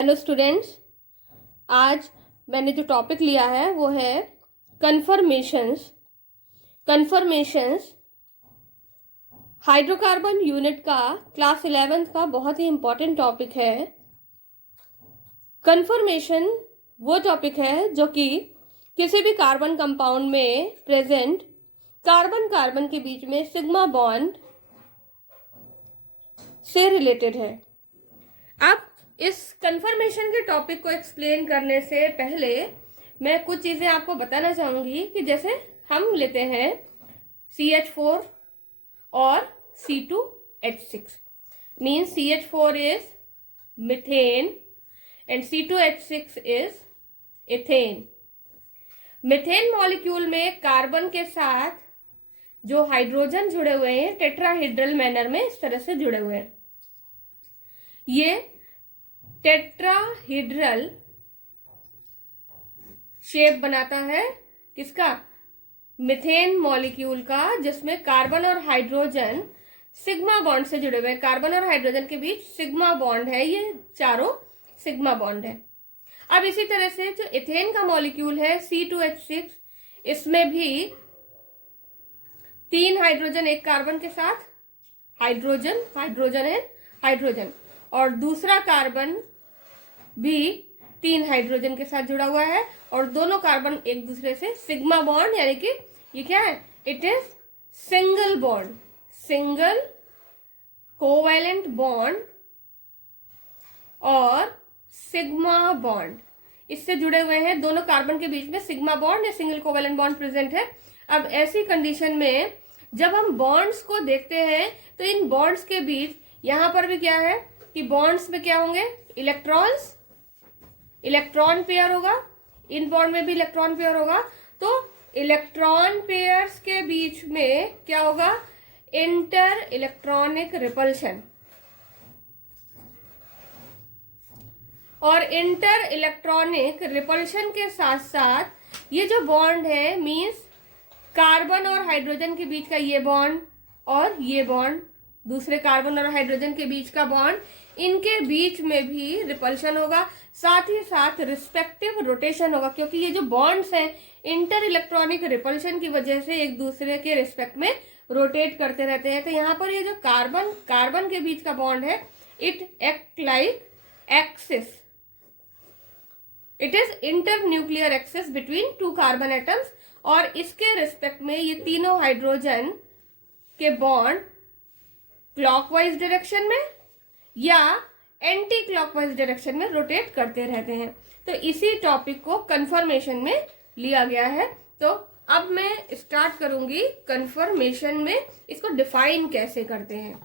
Hello students, आज मैंने जो टॉपिक लिया है वो है कन्फर्मेशंस। हाइड्रोकार्बन यूनिट का क्लास 11th का बहुत ही इम्पॉर्टेंट टॉपिक है। कन्फर्मेशन वो टॉपिक है जो कि किसी भी कार्बन कंपाउंड में प्रेजेंट कार्बन कार्बन के बीच में सिग्मा बॉन्ड से रिलेटेड है। अब इस कन्फर्मेशन के टॉपिक को एक्सप्लेन करने से पहले मैं कुछ चीज़ें आपको बताना चाहूँगी कि जैसे हम लेते हैं CH4 और C2H6 means CH4 is methane and C2H6 is ethane. Methane molecule में कार्बन के साथ जो हाइड्रोजन जुड़े हुए हैं टेट्राहेड्रल मैनर में इस तरह से जुड़े हुए हैं। ये टेट्राहेड्रल शेप बनाता है किसका? मीथेन मॉलिक्यूल का, जिसमें कार्बन और हाइड्रोजन सिग्मा बॉन्ड से जुड़े हुए हैं। कार्बन और हाइड्रोजन के बीच सिग्मा बॉन्ड है, ये चारों सिग्मा बॉन्ड है। अब इसी तरह से जो एथेन का मॉलिक्यूल है C2H6, इसमें भी 3 हाइड्रोजन एक कार्बन के साथ, हाइड्रोजन एंड हाइड्रोजन, और दूसरा कार्बन भी 3 हाइड्रोजन के साथ जुड़ा हुआ है और दोनों कार्बन एक दूसरे से सिग्मा बॉन्ड, यानी कि ये क्या है? It is single bond, single covalent bond और सिग्मा बॉन्ड, इससे जुड़े हुए हैं। दोनों कार्बन के बीच में सिग्मा बॉन्ड या सिंगल कोवैलेंट बॉन्ड प्रेजेंट है। अब ऐसी कंडीशन में जब हम बॉन्ड्स को देखते हैं तो इन बॉन्ड्स के बीच यहां पर भी क्या है कि बॉन्ड्स में क्या होंगे? इलेक्ट्रॉन्स, इलेक्ट्रॉन पेयर होगा, इन बॉन्ड में भी इलेक्ट्रॉन पेयर होगा। तो इलेक्ट्रॉन पेयर्स के बीच में क्या होगा? Inter electronic repulsion. और इंटर इलेक्ट्रॉनिक रिपल्शन के साथ साथ ये जो बॉन्ड है मींस कार्बन और हाइड्रोजन के बीच का ये बॉन्ड और ये बॉन्ड, दूसरे कार्बन और हाइड्रोजन के बीच का बॉन्ड, इनके बीच में भी रिपल्शन होगा, साथ ही साथ रिस्पेक्टिव रोटेशन होगा, क्योंकि ये जो बॉन्ड्स हैं इंटर इलेक्ट्रॉनिक रिपल्शन की वजह से एक दूसरे के रिस्पेक्ट में रोटेट करते रहते हैं। तो यहाँ पर ये जो कार्बन के बीच का बॉन्ड है, it act like axis, it is inter nuclear axis between 2 carbon atoms, और इसके रिस्पेक्ट में ये तीनों हाइड्रोजन के बॉन्ड क्लॉकवाइज डायरेक्शन में या एंटी क्लॉकवाइज डायरेक्शन में रोटेट करते रहते हैं। तो इसी टॉपिक को कन्फर्मेशन में लिया गया है। तो अब मैं स्टार्ट करूंगी कन्फर्मेशन में इसको डिफाइन कैसे करते हैं।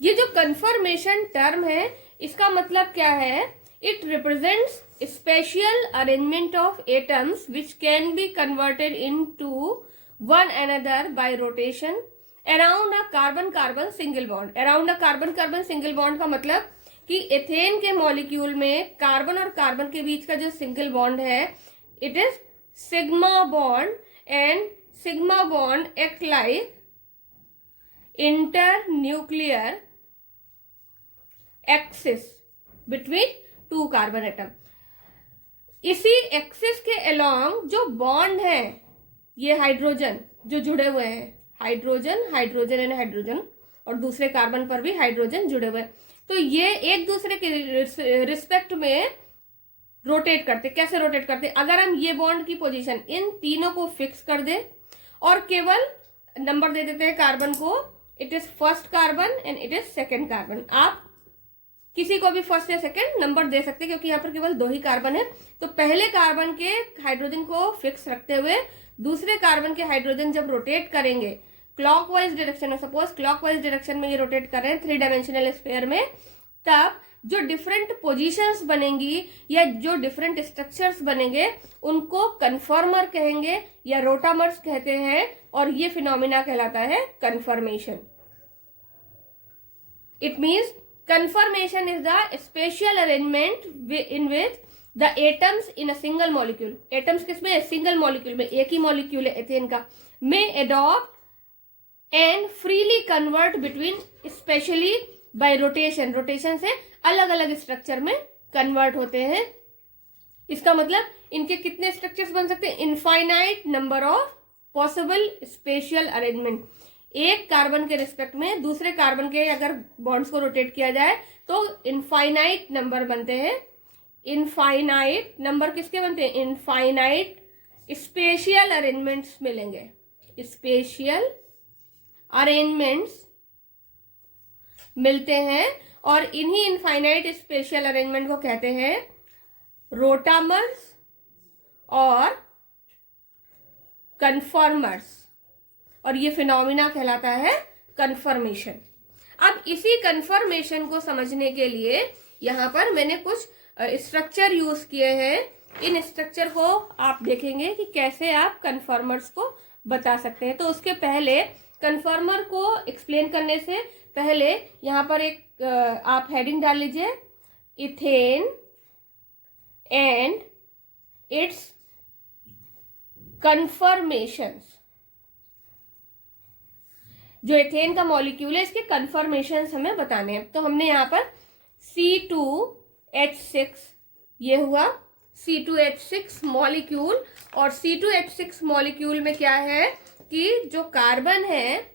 ये जो कन्फर्मेशन टर्म है इसका मतलब क्या है? It represents special arrangement of atoms which can be converted into one another by rotation around a carbon carbon single bond. Around a carbon carbon single bond का मतलब कि एथेन के मॉलिक्यूल में कार्बन और कार्बन के बीच का जो single bond है it is sigma bond, and sigma bond act like inter nuclear axis between 2 carbon atom. इसी एक्सिस के अलोंग जो बॉन्ड है, ये हाइड्रोजन जो जुड़े हुए हैं, हाइड्रोजन एंड हाइड्रोजन, और दूसरे कार्बन पर भी हाइड्रोजन जुड़े हुए हैं, तो ये एक दूसरे के रिस्पेक्ट में रोटेट करते। कैसे रोटेट करते? अगर हम ये बॉन्ड की पोजीशन इन तीनों को फिक्स कर दे और केवल नंबर दे देते हैं कार्बन को, it is first carbon and it is second carbon. आप किसी को भी फर्स्ट या सेकेंड नंबर दे सकते हैं क्योंकि यहाँ पर केवल 2 ही कार्बन है। तो पहले कार्बन के हाइड्रोजन को फिक्स रखते हुए दूसरे कार्बन के हाइड्रोजन जब रोटेट करेंगे क्लॉकवाइज डायरेक्शन में, सपोज क्लॉकवाइज डायरेक्शन में ये रोटेट कर रहे हैं 3 डायमेंशनल स्फीयर में, तब जो डिफरेंट पोजीशंस बनेंगी या जो डिफरेंट स्ट्रक्चर्स बनेंगे उनको कन्फर्मर कहेंगे या रोटामर्स कहते हैं, और ये फिनोमिना कहलाता है conformation. It means conformation is the special arrangement in which the atoms in a single molecule, atoms किसमें? सिंगल मॉलिक्यूल में, एक ही मॉलिक्यूल है एथेन का, may adopt and freely convert between, especially bye rotation, rotation से अलग अलग structure में convert होते हैं। इसका मतलब इनके कितने स्ट्रक्चर्स बन सकते हैं? Infinite number of possible spatial arrangement. एक कार्बन के रिस्पेक्ट में दूसरे कार्बन के अगर बॉन्ड्स को रोटेट किया जाए तो इनफाइनाइट नंबर बनते हैं। इनफाइनाइट नंबर किसके बनते हैं? इनफाइनाइट स्पेशियल अरेंजमेंट्स मिलेंगे। स्पेशियल अरेंजमेंट्स मिलते हैं और इन्हीं इनफाइनाइट स्पेशियल अरेंजमेंट को कहते हैं रोटामर्स और कन्फर्मर्स, और ये फिनोमिना कहलाता है कन्फर्मेशन। अब इसी कन्फर्मेशन को समझने के लिए यहां पर मैंने कुछ स्ट्रक्चर यूज किए हैं। इन स्ट्रक्चर को आप देखेंगे कि कैसे आप कन्फर्मर्स को बता सकते हैं। तो उसके पहले कन्फर्मर को एक्सप्लेन करने से पहले यहां पर एक आप हेडिंग डाल लीजिए, इथेन एंड इट्स कन्फर्मेशंस। जो एथेन का मॉलिक्यूल है इसके कन्फर्मेशंस हमें बताने हैं। तो हमने यहाँ पर C2H6 ये हुआ C2H6 मॉलिक्यूल, और C2H6 मॉलिक्यूल में क्या है कि जो कार्बन है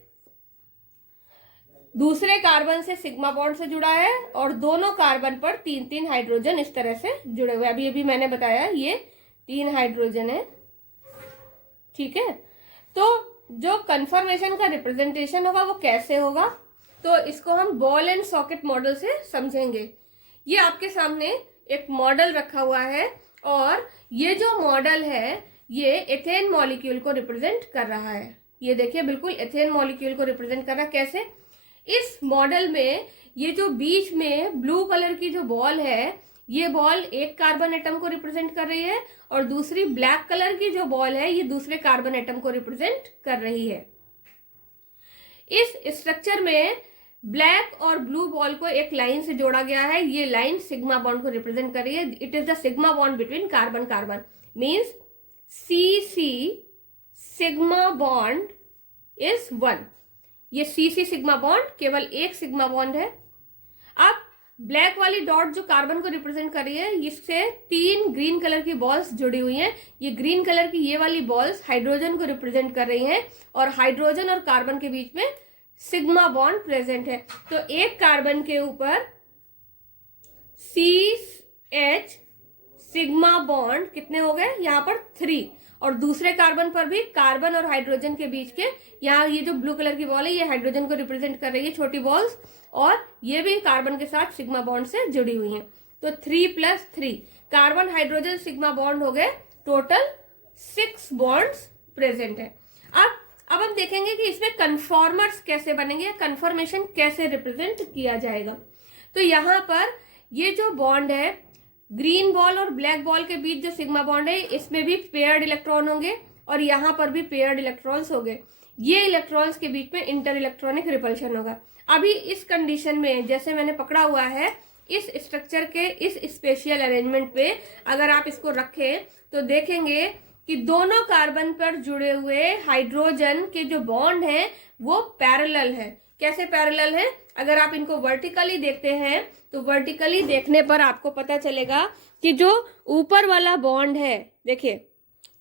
दूसरे कार्बन से सिग्मा बॉन्ड से जुड़ा है और दोनों कार्बन पर 3-3 हाइड्रोजन इस तरह से जुड़े हुए। अभी अभी मैंने बताया ये 3 हाइड्रोजन है, ठीक है। तो जो कन्फर्मेशन का रिप्रेजेंटेशन होगा वो कैसे होगा, तो इसको हम बॉल एंड सॉकेट मॉडल से समझेंगे। ये आपके सामने एक मॉडल रखा हुआ है और ये जो मॉडल है ये एथेन मॉलिक्यूल को रिप्रेजेंट कर रहा है। ये देखिए बिल्कुल एथेन मॉलिक्यूल को रिप्रेजेंट कर रहा है। कैसे? इस मॉडल में ये जो बीच में ब्लू कलर की जो बॉल है ये बॉल एक कार्बन एटम को रिप्रेजेंट कर रही है और दूसरी ब्लैक कलर की जो बॉल है ये दूसरे कार्बन एटम को रिप्रेजेंट कर रही है। इस स्ट्रक्चर में ब्लैक और ब्लू बॉल को एक लाइन से जोड़ा गया है। ये लाइन सिग्मा बॉन्ड को रिप्रेजेंट कर रही है। It is the sigma bond between carbon carbon, means CC sigma bond is 1। ये CC सिग्मा बॉन्ड केवल एक सिग्मा बॉन्ड है। अब ब्लैक वाली डॉट जो कार्बन को रिप्रेजेंट कर रही है इससे 3 ग्रीन कलर की बॉल्स जुड़ी हुई हैं। ये ग्रीन कलर की ये वाली बॉल्स हाइड्रोजन को रिप्रेजेंट कर रही हैं और हाइड्रोजन और कार्बन के बीच में सिग्मा बॉन्ड प्रेजेंट है। तो एक कार्बन के ऊपर CH सिग्मा बॉन्ड कितने हो गए? यहाँ पर 3, और दूसरे कार्बन पर भी कार्बन और हाइड्रोजन के बीच के यहाँ ये जो ब्लू कलर की बॉल है ये हाइड्रोजन को रिप्रेजेंट कर रही है, छोटी बॉल्स, और ये भी कार्बन के साथ सिग्मा बॉन्ड से जुड़ी हुई हैं। तो 3 + 3 कार्बन हाइड्रोजन सिग्मा बॉन्ड हो गए, टोटल 6 बॉन्ड्स प्रेजेंट है। अब हम देखेंगे कि इसमें कन्फॉर्मर्स कैसे बनेंगे, कन्फर्मेशन कैसे रिप्रेजेंट किया जाएगा। तो यहाँ पर ये जो बॉन्ड है ग्रीन बॉल और ब्लैक बॉल के बीच जो सिग्मा बॉन्ड है इसमें भी पेयर्ड इलेक्ट्रॉन होंगे और यहाँ पर भी पेयर्ड इलेक्ट्रॉन्स होंगे। ये इलेक्ट्रॉन्स के बीच में इंटर इलेक्ट्रॉनिक रिपल्शन होगा। अभी इस कंडीशन में जैसे मैंने पकड़ा हुआ है इस स्ट्रक्चर के इस स्पेशियल अरेंजमेंट पे अगर आप इसको रखें तो देखेंगे कि दोनों कार्बन पर जुड़े हुए हाइड्रोजन के जो बॉन्ड हैं वो पैरेलल है। कैसे पैरेलल है? अगर आप इनको वर्टिकली देखते हैं तो वर्टिकली देखने पर आपको पता चलेगा कि जो ऊपर वाला बॉन्ड है, देखिए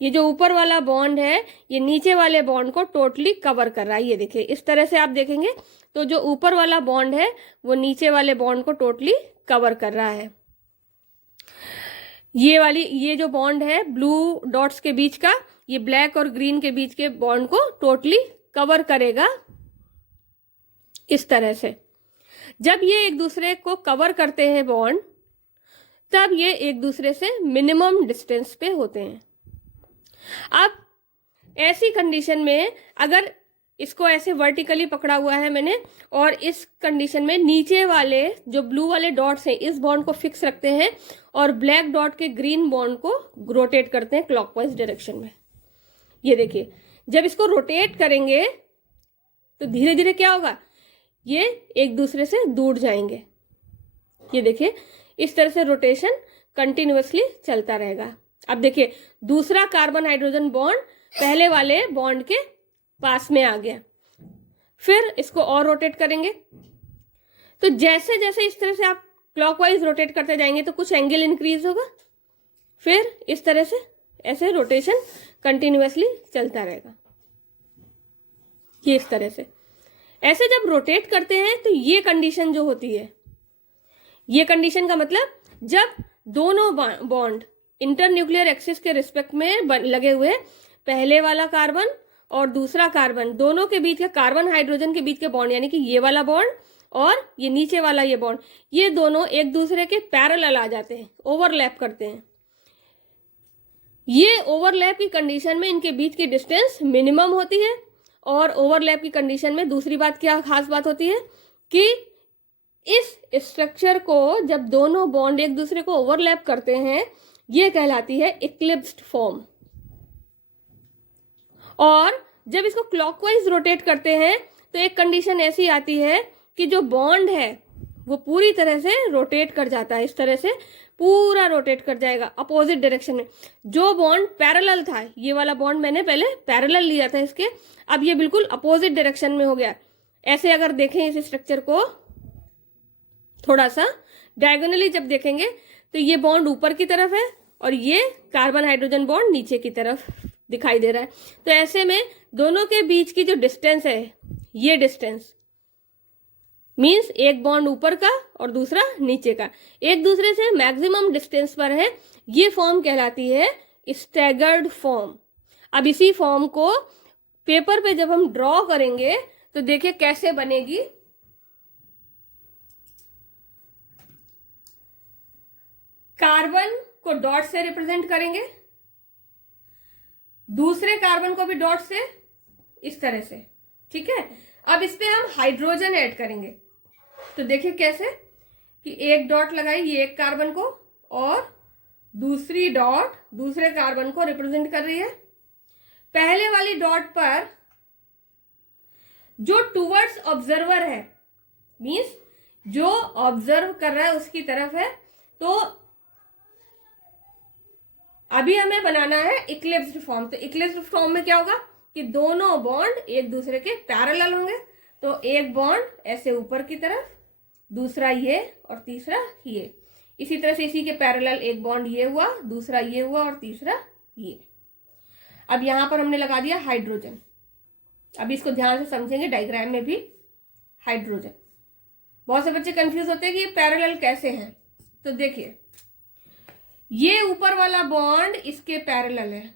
ये जो ऊपर वाला बॉन्ड है ये नीचे वाले बॉन्ड को टोटली कवर कर रहा है। ये देखिए इस तरह से आप देखेंगे तो जो ऊपर वाला बॉन्ड है वो नीचे वाले बॉन्ड को टोटली कवर कर रहा है। ये जो बॉन्ड है ब्लू डॉट्स के बीच का, ये ब्लैक और ग्रीन के बीच के बॉन्ड को टोटली कवर करेगा इस तरह से। जब ये एक दूसरे को कवर करते हैं बॉन्ड तब ये एक दूसरे से मिनिमम डिस्टेंस पे होते हैं। अब ऐसी कंडीशन में अगर इसको ऐसे वर्टिकली पकड़ा हुआ है मैंने और इस कंडीशन में नीचे वाले जो ब्लू वाले डॉट्स हैं इस बॉन्ड को फिक्स रखते हैं और ब्लैक डॉट के ग्रीन बॉन्ड को रोटेट करते हैं क्लॉकवाइज डायरेक्शन में। ये देखिए जब इसको रोटेट करेंगे तो धीरे धीरे क्या होगा, ये एक दूसरे से दूर जाएंगे। ये देखिए इस तरह से रोटेशन कंटिन्यूअसली चलता रहेगा। अब देखिए दूसरा कार्बन हाइड्रोजन बॉन्ड पहले वाले बॉन्ड के पास में आ गया, फिर इसको और रोटेट करेंगे। तो जैसे जैसे इस तरह से आप क्लॉकवाइज रोटेट करते जाएंगे तो कुछ एंगल इंक्रीज होगा, फिर इस तरह से ऐसे रोटेशन कंटिन्यूअसली चलता रहेगा, ये इस तरह से। ऐसे जब रोटेट करते हैं तो ये कंडीशन जो होती है, ये कंडीशन का मतलब जब दोनों बॉन्ड इंटरन्यूक्लियर एक्सिस के रिस्पेक्ट में लगे हुए, पहले वाला कार्बन और दूसरा कार्बन, दोनों के बीच के कार्बन हाइड्रोजन के बीच के बॉन्ड, यानी कि ये वाला बॉन्ड और ये नीचे वाला ये बॉन्ड, ये दोनों एक दूसरे के पैरेलल आ जाते हैं, ओवरलैप करते हैं। ये ओवरलैप की कंडीशन में इनके बीच की डिस्टेंस मिनिमम होती है। और ओवरलैप की कंडीशन में दूसरी बात क्या खास बात होती है कि इस स्ट्रक्चर को जब दोनों बॉन्ड एक दूसरे को ओवरलैप करते हैं, ये कहलाती है इक्लिप्स्ड फॉर्म। और जब इसको क्लॉकवाइज रोटेट करते हैं तो एक कंडीशन ऐसी आती है कि जो बॉन्ड है वो पूरी तरह से रोटेट कर जाता है, इस तरह से पूरा रोटेट कर जाएगा अपोजिट डायरेक्शन में। जो बॉन्ड पैरेलल था, ये वाला बॉन्ड मैंने पहले पैरेलल लिया था इसके, अब ये बिल्कुल अपोजिट डायरेक्शन में हो गया। ऐसे अगर देखें इस स्ट्रक्चर को थोड़ा सा डायगोनली जब देखेंगे तो ये बॉन्ड ऊपर की तरफ है और ये कार्बन हाइड्रोजन बॉन्ड नीचे की तरफ दिखाई दे रहा है। तो ऐसे में दोनों के बीच की जो डिस्टेंस है, ये डिस्टेंस मीन्स एक बॉन्ड ऊपर का और दूसरा नीचे का, एक दूसरे से मैक्सिमम डिस्टेंस पर है, ये फॉर्म कहलाती है स्टैगर्ड फॉर्म। अब इसी फॉर्म को पेपर पे जब हम ड्रॉ करेंगे तो देखिए कैसे बनेगी। कार्बन को डॉट से रिप्रेजेंट करेंगे, दूसरे कार्बन को भी डॉट से, इस तरह से, ठीक है। अब इस पे हम हाइड्रोजन ऐड करेंगे तो देखिए कैसे कि एक डॉट लगाई ये एक कार्बन को और दूसरी डॉट दूसरे कार्बन को रिप्रेजेंट कर रही है। पहले वाली डॉट पर जो टुवर्ड्स ऑब्जर्वर है, मींस जो ऑब्जर्व कर रहा है उसकी तरफ है, तो अभी हमें बनाना है इक्लिप्स्ड फॉर्म। तो इक्लिप्स्ड फॉर्म में क्या होगा कि दोनों बॉन्ड एक दूसरे के पैरेलल होंगे। तो एक बॉन्ड ऐसे ऊपर की तरफ, दूसरा ये और तीसरा ये, इसी तरह से इसी के पैरेलल एक बॉन्ड ये हुआ, दूसरा ये हुआ और तीसरा ये। अब यहां पर हमने लगा दिया हाइड्रोजन। अब इसको ध्यान से समझेंगे डायग्राम में भी। हाइड्रोजन, बहुत से बच्चे कंफ्यूज होते हैं कि ये पैरेलल कैसे हैं। तो देखिए ये ऊपर वाला बॉन्ड इसके पैरेलल है,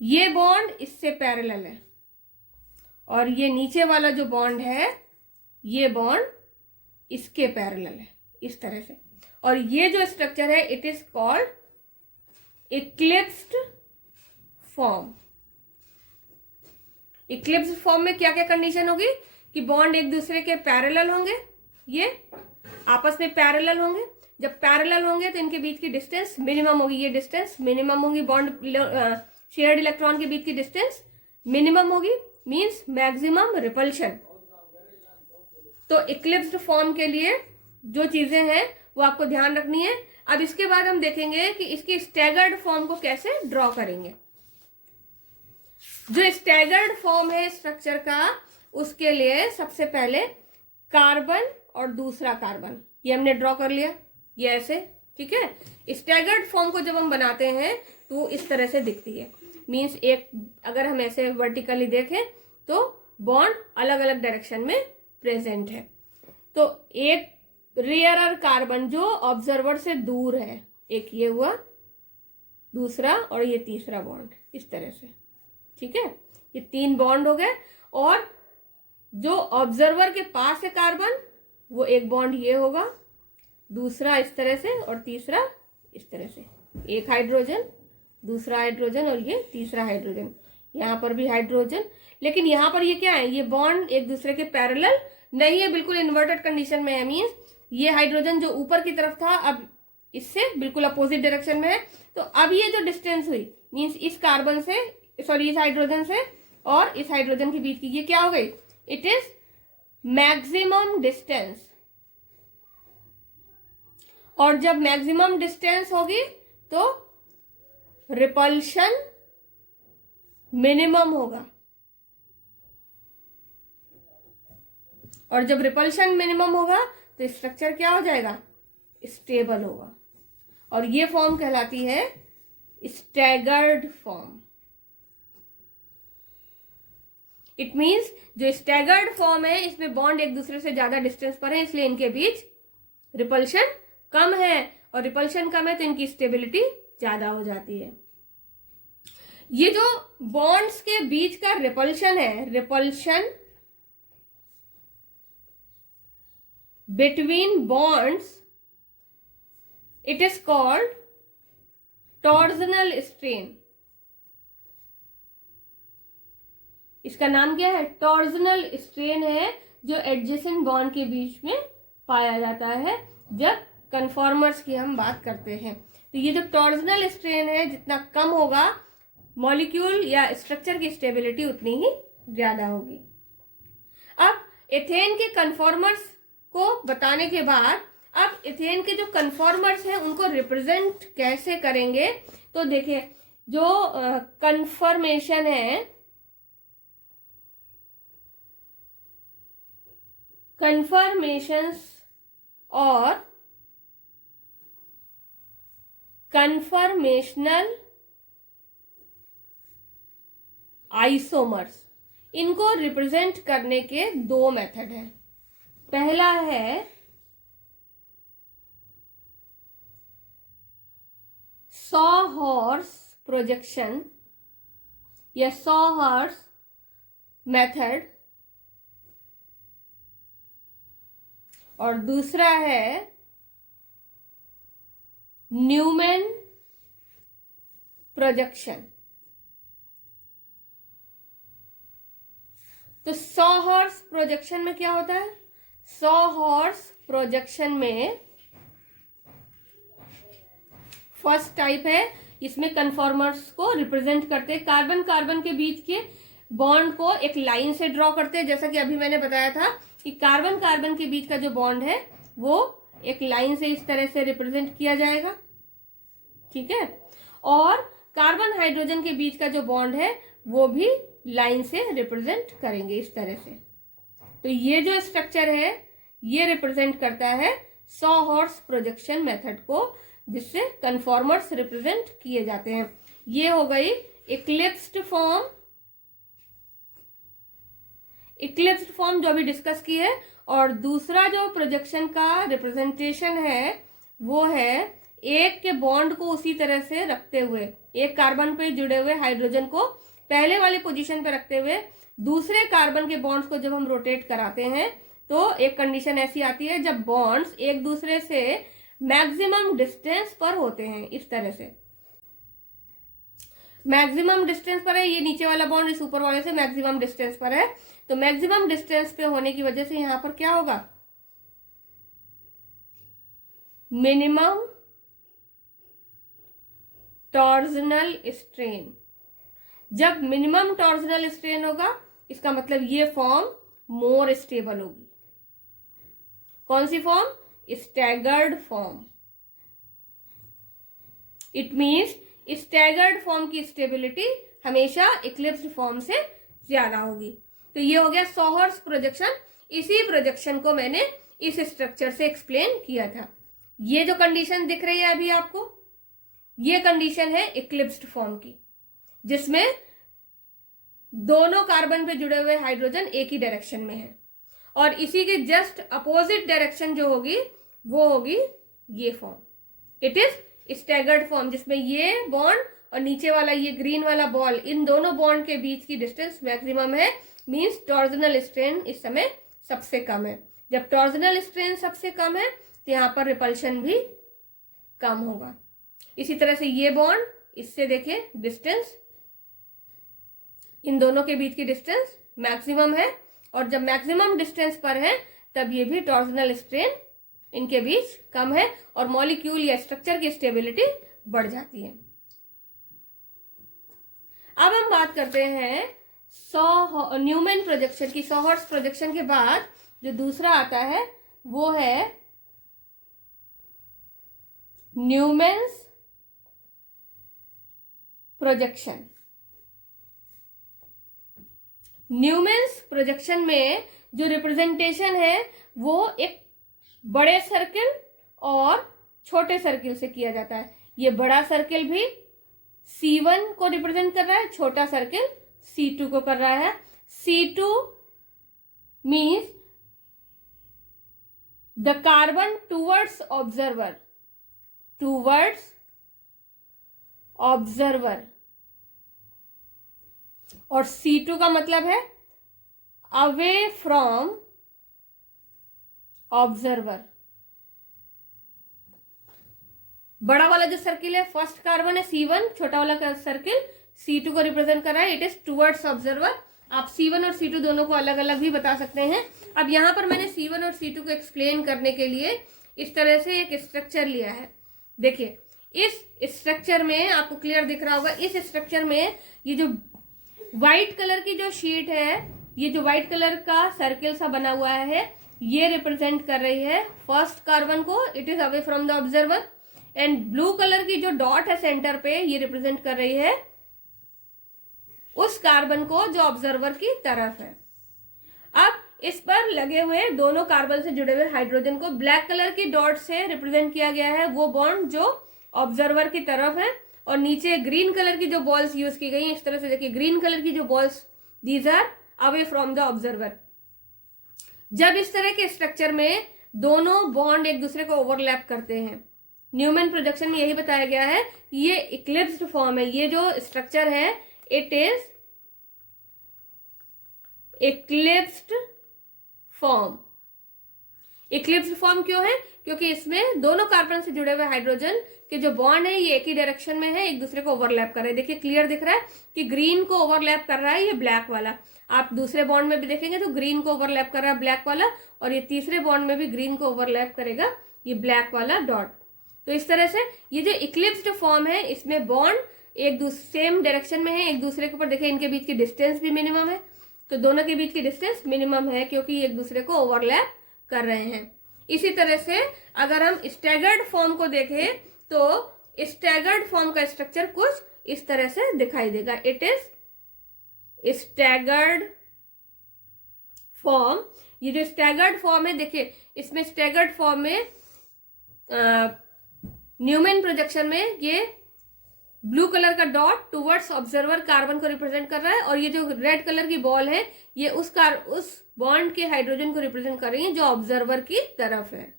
ये बॉन्ड इससे पैरेलल है, और ये नीचे वाला जो बॉन्ड है ये बॉन्ड इसके पैरेलल है, इस तरह से। और ये जो स्ट्रक्चर है it is called eclipsed form. Eclipsed form में क्या क्या कंडीशन होगी कि बॉन्ड एक दूसरे के पैरेलल होंगे, ये आपस में पैरेलल होंगे। जब पैरेलल होंगे तो इनके बीच की डिस्टेंस मिनिमम होगी, ये डिस्टेंस मिनिमम होगी, बॉन्ड शेयर्ड इलेक्ट्रॉन के बीच की डिस्टेंस मिनिमम होगी, मींस मैक्सिमम रिपल्शन। तो इक्लिप्स्ड फॉर्म के लिए जो चीजें हैं वो आपको ध्यान रखनी है। अब इसके बाद हम देखेंगे कि इसकी स्टैगर्ड फॉर्म को कैसे ड्रॉ करेंगे। जो स्टैगर्ड फॉर्म है स्ट्रक्चर का, उसके लिए सबसे पहले कार्बन और दूसरा कार्बन ये हमने ड्रॉ कर लिया, ये ऐसे, ठीक है। स्टैगर्ड फॉर्म को जब हम बनाते हैं तो इस तरह से दिखती है, मींस एक अगर हम ऐसे वर्टिकली देखें तो बॉन्ड अलग अलग डायरेक्शन में प्रेजेंट है। तो एक रेयरर कार्बन जो ऑब्जर्वर से दूर है, एक ये हुआ, दूसरा और ये तीसरा बॉन्ड, इस तरह से, ठीक है। ये तीन बॉन्ड हो गए। और जो ऑब्जर्वर के पास है कार्बन, वो एक बॉन्ड ये होगा, दूसरा इस तरह से और तीसरा इस तरह से। एक हाइड्रोजन, दूसरा हाइड्रोजन और ये तीसरा हाइड्रोजन। यहाँ पर भी हाइड्रोजन, लेकिन यहाँ पर ये क्या है, ये बॉन्ड एक दूसरे के पैरेलल नहीं है, बिल्कुल इन्वर्टेड कंडीशन में है। मींस ये हाइड्रोजन जो ऊपर की तरफ था अब इससे बिल्कुल अपोजिट डायरेक्शन में है। तो अब ये जो डिस्टेंस हुई, मींस इस कार्बन से, सॉरी इस हाइड्रोजन से और इस हाइड्रोजन के बीच की, ये क्या हो गई, इट इज मैक्सिमम डिस्टेंस। और जब मैक्सिमम डिस्टेंस होगी तो रिपल्शन मिनिमम होगा, और जब रिपल्शन मिनिमम होगा तो स्ट्रक्चर क्या हो जाएगा, स्टेबल होगा, और ये फॉर्म कहलाती है स्टैगर्ड फॉर्म। इट मीन्स जो स्टैगर्ड फॉर्म है इसमें बॉन्ड एक दूसरे से ज्यादा डिस्टेंस पर है, इसलिए इनके बीच रिपल्शन कम है, और रिपल्शन कम है तो इनकी स्टेबिलिटी ज्यादा हो जाती है। ये जो बॉन्ड्स के बीच का रिपल्शन है, repulsion between bonds, it is called torsional strain. इसका नाम क्या है, टॉर्जनल स्ट्रेन है, जो एडजेसेंट बॉन्ड के बीच में पाया जाता है जब कन्फॉर्मर्स की हम बात करते हैं। तो ये जो टॉर्जनल स्ट्रेन है, जितना कम होगा मॉलिक्यूल या स्ट्रक्चर की स्टेबिलिटी उतनी ही ज्यादा होगी। अब एथेन के कन्फॉर्मर्स को बताने के बाद अब एथेन के जो कन्फॉर्मर्स हैं उनको रिप्रेजेंट कैसे करेंगे, तो देखिए जो कन्फर्मेशन है, कन्फर्मेशंस और कन्फर्मेशनल आइसोमर्स, इनको रिप्रेजेंट करने के दो मेथड हैं। पहला है सॉहॉर्स प्रोजेक्शन या सॉहॉर्स मेथड, और दूसरा है न्यूमैन प्रोजेक्शन। तो सॉहॉर्स प्रोजेक्शन में क्या होता है, सॉहॉर्स प्रोजेक्शन में फर्स्ट टाइप है, इसमें कन्फॉर्मर्स को रिप्रेजेंट करते हैं, कार्बन कार्बन के बीच के बॉन्ड को एक लाइन से ड्रॉ करते हैं। जैसा कि अभी मैंने बताया था कि कार्बन कार्बन के बीच का जो बॉन्ड है वो एक लाइन से इस तरह से रिप्रेजेंट किया जाएगा, ठीक है, और कार्बन हाइड्रोजन के बीच का जो बॉन्ड है वो भी लाइन से रिप्रेजेंट करेंगे इस तरह से। तो ये जो स्ट्रक्चर है ये रिप्रेजेंट करता है सॉहॉर्स प्रोजेक्शन मेथड को, जिससे कन्फॉर्मर्स रिप्रेजेंट किए जाते हैं। ये हो गई इक्लिप्स्ड फॉर्म, इक्लिप्स्ड फॉर्म जो अभी डिस्कस की है। और दूसरा जो प्रोजेक्शन का रिप्रेजेंटेशन है वो है एक के बॉन्ड को उसी तरह से रखते हुए, एक कार्बन पे जुड़े हुए हाइड्रोजन को पहले वाली पोजीशन पे रखते हुए दूसरे कार्बन के बॉन्ड्स को जब हम रोटेट कराते हैं तो एक कंडीशन ऐसी आती है जब बॉन्ड्स एक दूसरे से मैक्सिमम डिस्टेंस पर होते हैं। इस तरह से मैक्सिमम डिस्टेंस पर है, ये नीचे वाला बॉन्ड इस ऊपर वाले से मैक्सिमम डिस्टेंस पर है, तो मैक्सिमम डिस्टेंस पे होने की वजह से यहां पर क्या होगा, मिनिमम टॉर्जनल स्ट्रेन। जब मिनिमम टॉर्जनल स्ट्रेन होगा इसका मतलब ये फॉर्म मोर स्टेबल होगी। कौन सी form, staggered form. It means staggered form की स्टेबिलिटी हमेशा इक्लिप्स्ड फॉर्म से ज्यादा होगी। तो ये हो गया सॉहॉर्स प्रोजेक्शन। इसी प्रोजेक्शन को मैंने इस स्ट्रक्चर से एक्सप्लेन किया था। ये जो कंडीशन दिख रही है अभी आपको, ये कंडीशन है इक्लिप्स्ड फॉर्म की, जिसमें दोनों कार्बन पे जुड़े हुए हाइड्रोजन एक ही डायरेक्शन में है, और इसी के जस्ट अपोजिट डायरेक्शन जो होगी वो होगी ये form. It is staggered form, जिसमें ये बॉन्ड और नीचे वाला ये ग्रीन वाला बॉल, इन दोनों बॉन्ड के बीच की डिस्टेंस मैक्सिमम है, मींस टॉर्जनल स्ट्रेन इस समय सबसे कम है। जब टॉर्जनल स्ट्रेन सबसे कम है तो यहाँ पर रिपल्शन भी कम होगा। इसी तरह से ये बॉन्ड, इससे देखिए डिस्टेंस, इन दोनों के बीच की डिस्टेंस मैक्सिमम है, और जब मैक्सिमम डिस्टेंस पर है तब ये भी टॉर्जनल स्ट्रेन इनके बीच कम है और मॉलिक्यूल या स्ट्रक्चर की स्टेबिलिटी बढ़ जाती है। अब हम बात करते हैं न्यूमैन प्रोजेक्शन की। सॉहॉर्स प्रोजेक्शन के बाद जो दूसरा आता है वो है न्यूमैन्स प्रोजेक्शन। न्यूमैन्स प्रोजेक्शन में जो रिप्रेजेंटेशन है वो एक बड़े सर्किल और छोटे सर्किल से किया जाता है। ये बड़ा सर्किल भी C1 को रिप्रेजेंट कर रहा है, छोटा सर्किल C2 को कर रहा है। C2 means the carbon towards observer, towards observer, और C2 का मतलब है अवे फ्रॉम ऑब्जर्वर। बड़ा वाला जो सर्किल है फर्स्ट कार्बन है C1, छोटा वाला सर्किल C2 को रिप्रेजेंट कर रहा है, इट इज टुवर्ड्स ऑब्जर्वर। आप C1 और C2 दोनों को अलग अलग भी बता सकते हैं। अब यहां पर मैंने C1 और C2 को एक्सप्लेन करने के लिए इस तरह से एक स्ट्रक्चर लिया है। देखिए इस स्ट्रक्चर में आपको क्लियर दिख रहा होगा, इस स्ट्रक्चर में ये जो व्हाइट कलर की जो शीट है, ये जो व्हाइट कलर का सर्किल सा बना हुआ है, ये रिप्रेजेंट कर रही है फर्स्ट कार्बन को, it is away from the observer. And blue colour की जो डॉट है सेंटर पे, ये रिप्रेजेंट कर रही है उस कार्बन को जो ऑब्जर्वर की तरफ है। अब इस पर लगे हुए दोनों कार्बन से जुड़े हुए हाइड्रोजन को ब्लैक कलर की डॉट से रिप्रेजेंट किया गया है, वो बॉन्ड जो ऑब्जर्वर की तरफ है। और नीचे ग्रीन कलर की जो बॉल्स यूज की गई इस तरह से देखिए, ग्रीन कलर की जो balls, these are away from the observer. जब इस तरह के स्ट्रक्चर में दोनों बॉन्ड एक दूसरे को ओवरलैप करते हैं, न्यूमैन प्रोजेक्शन में यही बताया गया है, ये इक्लिप्स्ड फॉर्म है। ये जो स्ट्रक्चर है it is eclipsed form. Eclipsed form क्यों है? क्योंकि इसमें दोनों कार्बन से जुड़े हुए हाइड्रोजन के जो बॉन्ड है ये एक ही डायरेक्शन में है, एक दूसरे को ओवरलैप कर रहे हैं। देखिए क्लियर दिख रहा है कि ग्रीन को ओवरलैप कर रहा है ये ब्लैक वाला। आप दूसरे बॉन्ड में भी देखेंगे तो ग्रीन को ओवरलैप कर रहा है ब्लैक वाला, और ये तीसरे बॉन्ड में भी ग्रीन को ओवरलैप करेगा ये ब्लैक वाला डॉट। तो इस तरह से ये जो इक्लिप्स्ड फॉर्म है इसमें बॉन्ड एक सेम डायरेक्शन में है एक दूसरे के ऊपर। देखिए इनके बीच की डिस्टेंस भी मिनिमम है, तो दोनों के बीच की डिस्टेंस मिनिमम है क्योंकि एक दूसरे को ओवरलैप कर रहे हैं। इसी तरह से अगर हम स्टैगर्ड फॉर्म को देखें तो स्टैगर्ड फॉर्म का स्ट्रक्चर कुछ इस तरह से दिखाई देगा। It is staggered form. ये जो स्टैगर्ड फॉर्म है, देखिए इसमें स्टैगर्ड फॉर्म में न्यूमैन प्रोजेक्शन में ये ब्लू कलर का डॉट टुवर्ड्स ऑब्जर्वर कार्बन को रिप्रेजेंट कर रहा है, और ये जो रेड कलर की बॉल है ये उस बॉन्ड के हाइड्रोजन को रिप्रेजेंट कर रही है जो ऑब्जर्वर की तरफ है,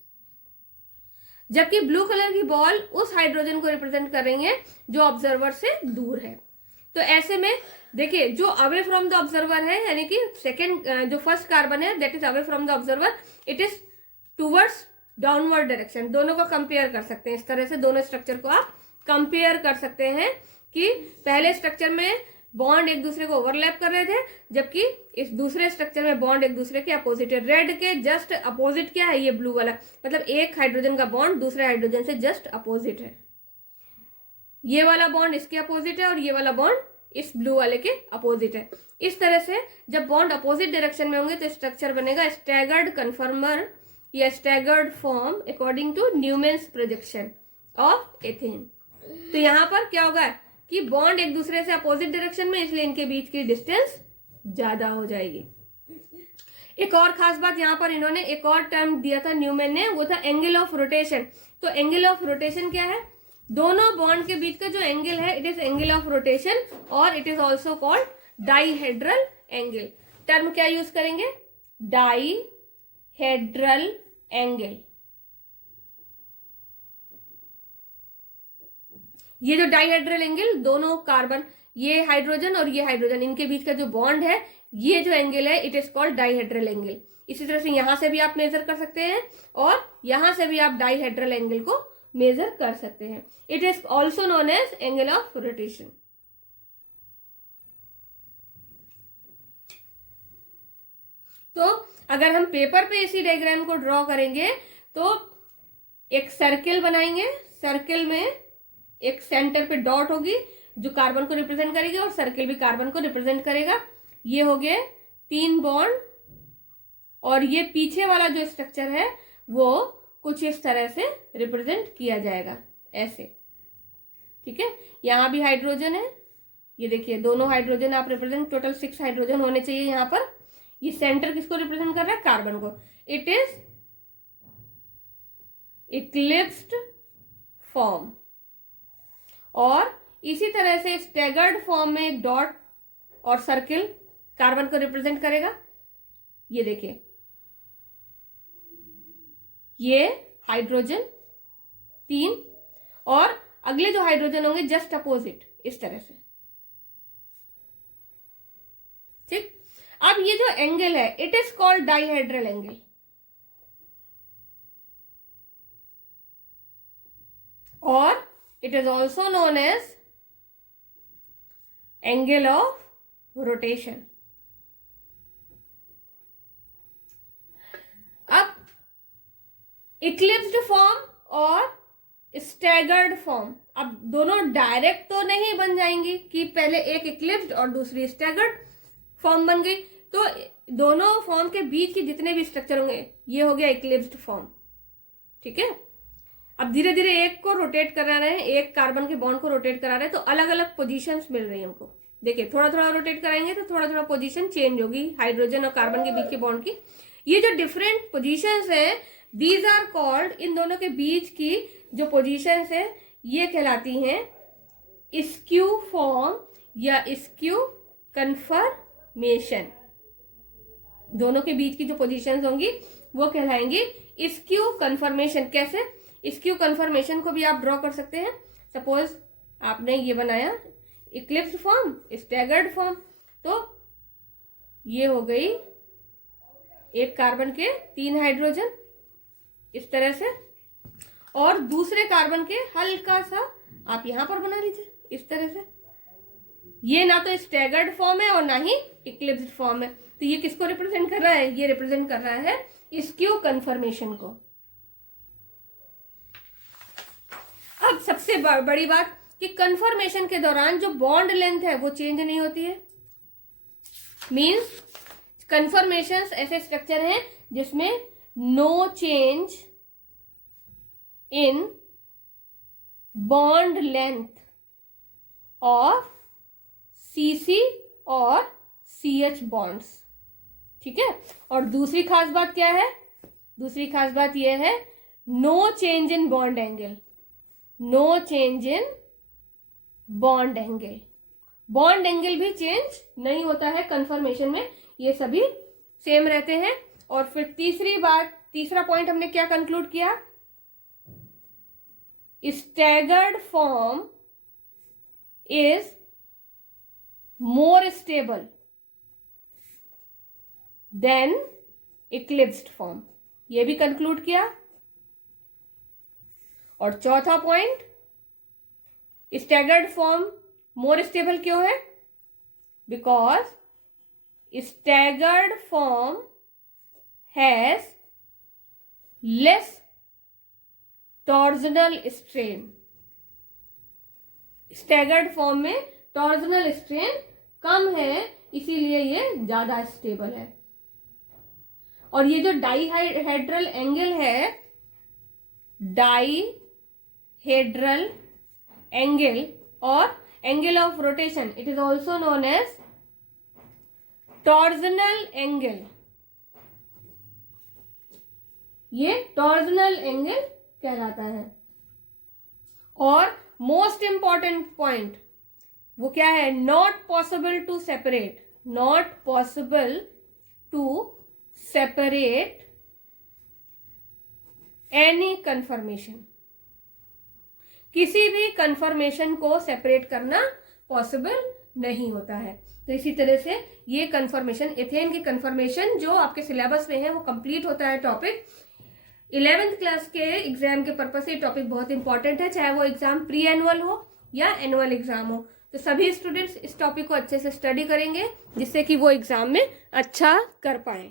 जबकि ब्लू कलर की बॉल उस हाइड्रोजन को रिप्रेजेंट कर रही है जो ऑब्जर्वर से दूर है। तो ऐसे में देखिए जो अवे फ्रॉम द ऑब्जर्वर है, यानी कि सेकेंड जो फर्स्ट कार्बन है that is away from the observer, it is towards downward direction. दोनों को कंपेयर कर सकते हैं, इस तरह से दोनों स्ट्रक्चर को आप कंपेयर कर सकते हैं कि पहले स्ट्रक्चर में बॉन्ड एक दूसरे को ओवरलैप कर रहे थे, जबकि इस दूसरे स्ट्रक्चर में बॉन्ड एक दूसरे के अपोजिट है। रेड के जस्ट अपोजिट क्या है? ये ब्लू वाला, मतलब एक हाइड्रोजन का बॉन्ड दूसरे हाइड्रोजन से जस्ट अपोजिट है। ये वाला बॉन्ड इसके अपोजिट है और ये वाला बॉन्ड इस ब्लू वाले के अपोजिट है। इस तरह से जब बॉन्ड अपोजिट डायरेक्शन में होंगे तो स्ट्रक्चर बनेगा स्टैगर्ड कन्फर्मर या staggered form according to Newman's projection of ethane. तो यहां पर क्या होगा कि बॉन्ड एक दूसरे से अपोजिट डायरेक्शन में, इसलिए इनके बीच की डिस्टेंस ज्यादा हो जाएगी। एक और खास बात यहां पर इन्होंने एक और टर्म दिया था न्यूमैन ने, वो था एंगल ऑफ रोटेशन। तो एंगल ऑफ रोटेशन क्या है? दोनों बॉन्ड के बीच का जो एंगल है it is angle of rotation, और it is also called dihedral angle. Term क्या यूज करेंगे? Dihedral angle. ये जो डाईहेड्रल एंगल, दोनों कार्बन, ये हाइड्रोजन और ये हाइड्रोजन, इनके बीच का जो बॉन्ड है, ये जो एंगल है it is called dihedral angle. इसी तरह से यहां से भी आप मेजर कर सकते हैं और यहां से भी आप डाईहेड्रल एंगल को मेजर कर सकते हैं। It is also known as angle of rotation. तो अगर हम पेपर पे इसी डायग्राम को ड्रॉ करेंगे तो एक सर्किल बनाएंगे, सर्किल में एक सेंटर पे डॉट होगी जो कार्बन को रिप्रेजेंट करेगी और सर्किल भी कार्बन को रिप्रेजेंट करेगा। ये हो गए 3 बॉन्ड, और ये पीछे वाला जो स्ट्रक्चर है वो कुछ इस तरह से रिप्रेजेंट किया जाएगा, ऐसे। ठीक है, यहां भी हाइड्रोजन है, ये देखिए दोनों हाइड्रोजन आप रिप्रेजेंट, टोटल 6 हाइड्रोजन होने चाहिए यहाँ पर। ये सेंटर किसको रिप्रेजेंट कर रहा है? कार्बन को। It is eclipsed form. और इसी तरह से स्टैगर्ड फॉर्म में एक डॉट और सर्किल कार्बन को रिप्रेजेंट करेगा। ये देखिए, ये हाइड्रोजन 3 और अगले जो हाइड्रोजन होंगे जस्ट अपोजिट इस तरह से। ठीक, अब ये जो एंगल है it is called dihedral angle, और it is also known as angle of rotation. अब इक्लिप्स्ड फॉर्म और स्टैगर्ड फॉर्म, अब दोनों डायरेक्ट तो नहीं बन जाएंगी कि पहले एक इक्लिप्स्ड और दूसरी स्टैगर्ड फॉर्म बन गई, तो दोनों फॉर्म के बीच के जितने भी स्ट्रक्चर होंगे ये हो गया इक्लिप्स्ड फॉर्म। ठीक है, अब धीरे धीरे एक को रोटेट करा रहे हैं, एक कार्बन के बॉन्ड को रोटेट करा रहे हैं, तो अलग अलग पोजीशंस मिल रही है हमको। देखिए, थोड़ा थोड़ा रोटेट कराएंगे तो थोड़ा थोड़ा पोजीशन चेंज होगी हाइड्रोजन और कार्बन के बीच के बॉन्ड की। ये जो डिफरेंट पोजीशंस है दीज आर कॉल्ड, इन दोनों के बीच की जो पोजीशंस है ये कहलाती हैं स्क्यू फॉर्म या स्क्यू कन्फर्मेशन। दोनों के बीच की जो पोजीशंस होंगी वो कहलाएंगी स्क्यू कन्फर्मेशन। कैसे? स्क्यू कन्फर्मेशन को भी आप ड्रॉ कर सकते हैं। सपोज आपने ये बनाया इक्लिप्स्ड फॉर्म, स्टैगर्ड फॉर्म, तो ये हो गई एक कार्बन के 3 हाइड्रोजन इस तरह से, और दूसरे कार्बन के हल्का सा आप यहां पर बना लीजिए इस तरह से। ये ना तो स्टैगर्ड फॉर्म है और ना ही इक्लिप्स्ड फॉर्म है, तो ये किसको रिप्रेजेंट कर रहा है? ये रिप्रेजेंट कर रहा है स्क्यू कन्फर्मेशन को। अब सबसे बड़ी बात कि कन्फर्मेशन के दौरान जो बॉन्ड लेंथ है वो चेंज नहीं होती है। मींस कन्फर्मेशंस ऐसे स्ट्रक्चर हैं जिसमें no change in bond length of CC और CH बॉन्ड्स। ठीक है, और दूसरी खास बात क्या है? दूसरी खास बात यह है no change in bond angle, no change in bond angle. Bond angle भी चेंज नहीं होता है कन्फर्मेशन में, ये सभी सेम रहते हैं। और फिर तीसरा पॉइंट हमने क्या कंक्लूड किया? Staggered form is more stable than eclipsed form, ये भी कंक्लूड किया। और चौथा point, staggered form more stable क्यों है? Because staggered form has less torsional strain. Staggered form में टॉर्जनल स्ट्रेन कम है, इसीलिए ये ज्यादा स्टेबल है। और ये जो डाइहेड्रल एंगल है, डाइहेड्रल एंगल और angle of rotation, it is also known as torsional angle. ये टॉर्जनल एंगल कहलाता है। और मोस्ट इंपॉर्टेंट पॉइंट वो क्या है? Not possible to separate, not possible to separate any conformation. किसी भी कन्फर्मेशन को सेपरेट करना पॉसिबल नहीं होता है। तो इसी तरह से ये कन्फर्मेशन, एथेन की कन्फर्मेशन जो आपके सिलेबस में है वो कंप्लीट होता है टॉपिक। 11th क्लास के एग्जाम के पर्पज से टॉपिक बहुत इंपॉर्टेंट है, चाहे वो एग्जाम प्री एनुअल हो या एनुअल एग्जाम हो। तो सभी स्टूडेंट्स इस टॉपिक को अच्छे से स्टडी करेंगे जिससे कि वो एग्जाम में अच्छा कर पाए।